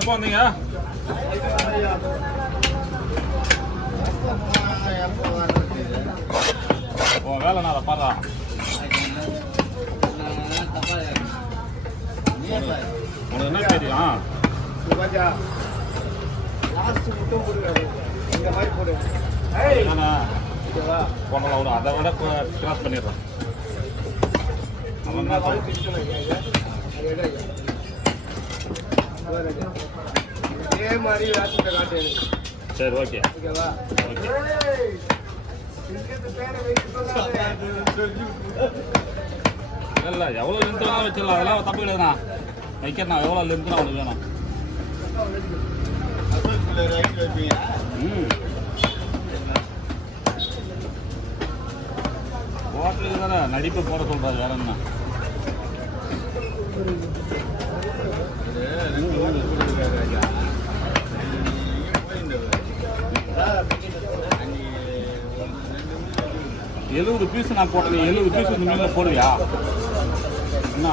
எப்போ வந்தீங்க? ஓ வேலை நான் அதை பாடுறா. உனக்கு என்ன தெரியும்? போடலாம், ஒரு அதை விட கிராஸ் பண்ணிடுறேன். அவன் சரி ஓகே ஓகேவா? இல்லை எவ்வளோ லென்த்லாம் வச்சிடலாம், அதெல்லாம் தப்பு கிடையாதுண்ணா. வைக்கிறேண்ணா, எவ்வளோ லென்த்னா உனக்கு வேணும்? போட்டுக்கு தானே நடிப்பு போட சொல்கிறாரு, வேற என்ன? எழுபது பீஸ் நான் போட்டேன். 70 பீஸ் இந்த மீனில் போடுவியா? என்ன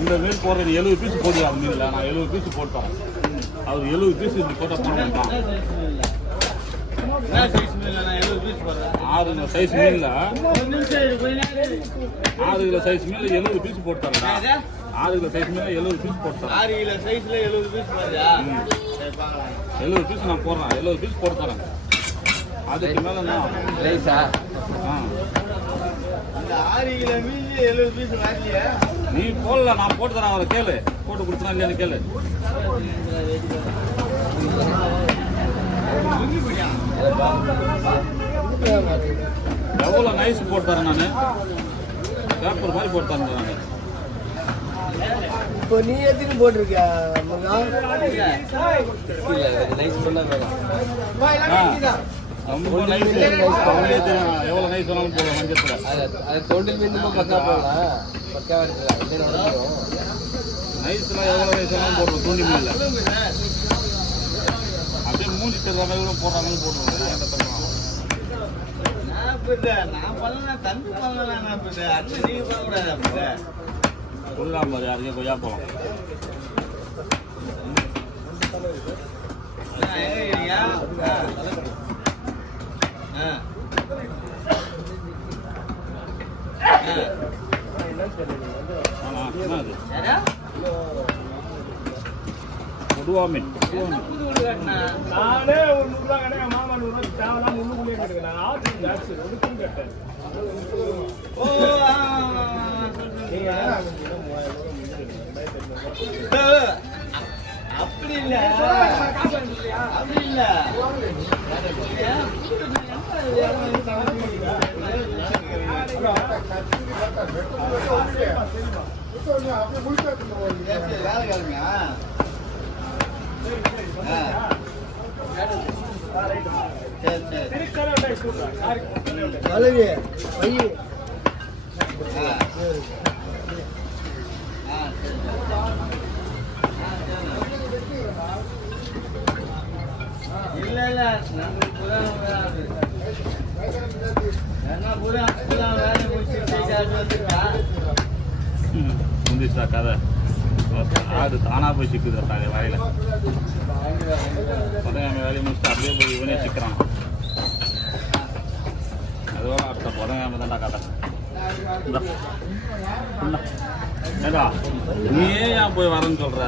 இந்த மீன் போடுற நீ 70 பீஸ் போடுவியா? அந்த மீனில் நான் 70 பீஸ் போட்டு தரேன். அவர் 70 பீஸ் இப்படி போட்டால் போட மாட்டான். 6 கிலோ சைஸ் மீனில் 6 கிலோ சைஸ் மீனில் 70 பீஸ் போட்டு தரேன். 6 கிலோ சைஸ் மீனில் 70 பீஸ் போட்டு தரேன். 6 கிலோ சைஸ்ல 70 பீஸ் 70 பீஸ் நான் போடுறேன். 70 பீஸ் போட்டு தரேன். அதுக்கு மேலே நான் ரைஸா? அந்த 6 கிலோ மீன் 70 பீஸ் வாங்கியா? நீ போடல, நான் போட்டு தரேன். அவரை கேளு, போட்டு கொடுத்துனா இல்லையான்னு கேளு. எவ்வளோ நைஸ் போட்டு தரேன் நான். பேப்பர் மாதிரி போட்டு தரேன் நான். இப்போ நீ எத்தனை போட்டிருக்கியா? ரொம்ப நைஸ். எவ்வளோ நைஸ் வேணாலும் போடுவோம் மஞ்சத்தில். தோண்டில் மீன் பக்கா போடலாம். பக்காவா இருக்கு. நைஸ்லாம் எவ்வளோ நைஸ் வேணாலும் போடுறோம். தூண்டி மீனில் அப்படியே மூஞ்சி தெரியாத மாதிரி போடுறாங்கன்னு போட்டுருவோம். நான் பண்ணலாம், தம்பி பண்ணலாம். அடுத்து நீங்க பண்ணக்கூடாது. சொல்லலாம் பாரு, யாருக்கே கொய்யா போகலாம். பொதுவா மீன் நானே ஒரு 100 ரூபா கடை மாமா 100 ரூபா தேவலாம் முன்னுக்குள்ளே கேட்கலாம். ஆச்சு ஜாஸ்தி ஒதுக்கும் கேட்டேன். அப்படி இல்ல, அப்படி இல்ல. இல்ல இல்ல நம்ம புறா வேலை முடிச்சுட்டா கதை. ஆடு தானா போய் சிக்குது வாயில. புதன்கிழமை வேலையை முடிச்சுட்டு அப்படியே போய் இவனே சிக்கிறான். அதோட அடுத்த புதன்கிழமை தான்டா கதை. ஏடா நீ ஏன் போய் வரேன்னு சொல்ற?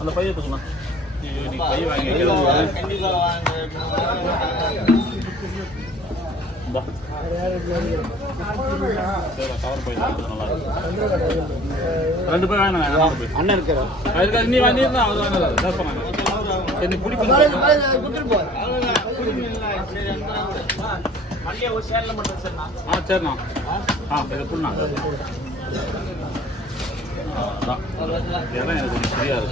அந்த பைய தூக்கணும். நீ பை வாங்கி கண்டிப்பா வாங்க. கவர் போய் நல்லா இருக்கும். 2 பேர் வாங்கினா அண்ணன் இருக்கிறோம். அதுக்காக நீ வாங்கிருந்தா அவர் வாங்கினாரு சொன்னாங்க. சரி பிடிக்கும். சரிண்ணா. இதை புண்ணா இதெல்லாம் எனக்கு தெரியாது.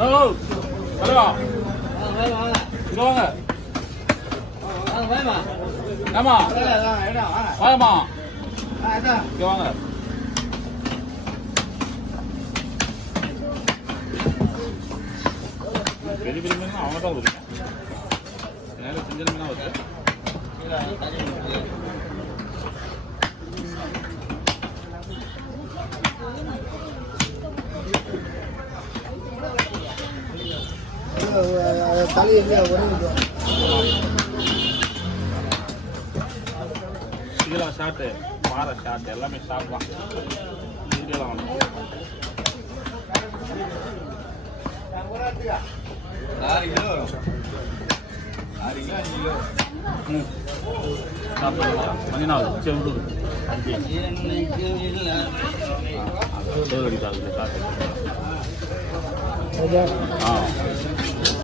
ஹலோ ஹலோ இங்க வாங்க. ஆமா வாங்கம்மா இங்க வாங்க. பெரிய பெரிய மீன் அவங்க தான் வருது. நேரம் சின்ன மீனா வருது. இதெல்லாம் ஷார்ட்டு பாறை ஷார்ட் எல்லாமே ஷார்ட் தான் இதெல்லாம் வேணும் 6 கிலோ வரும் 6 கிலோ 5 கிலோ மணி நாள் செவ்வளவு எனக்கு இல்லை ஆ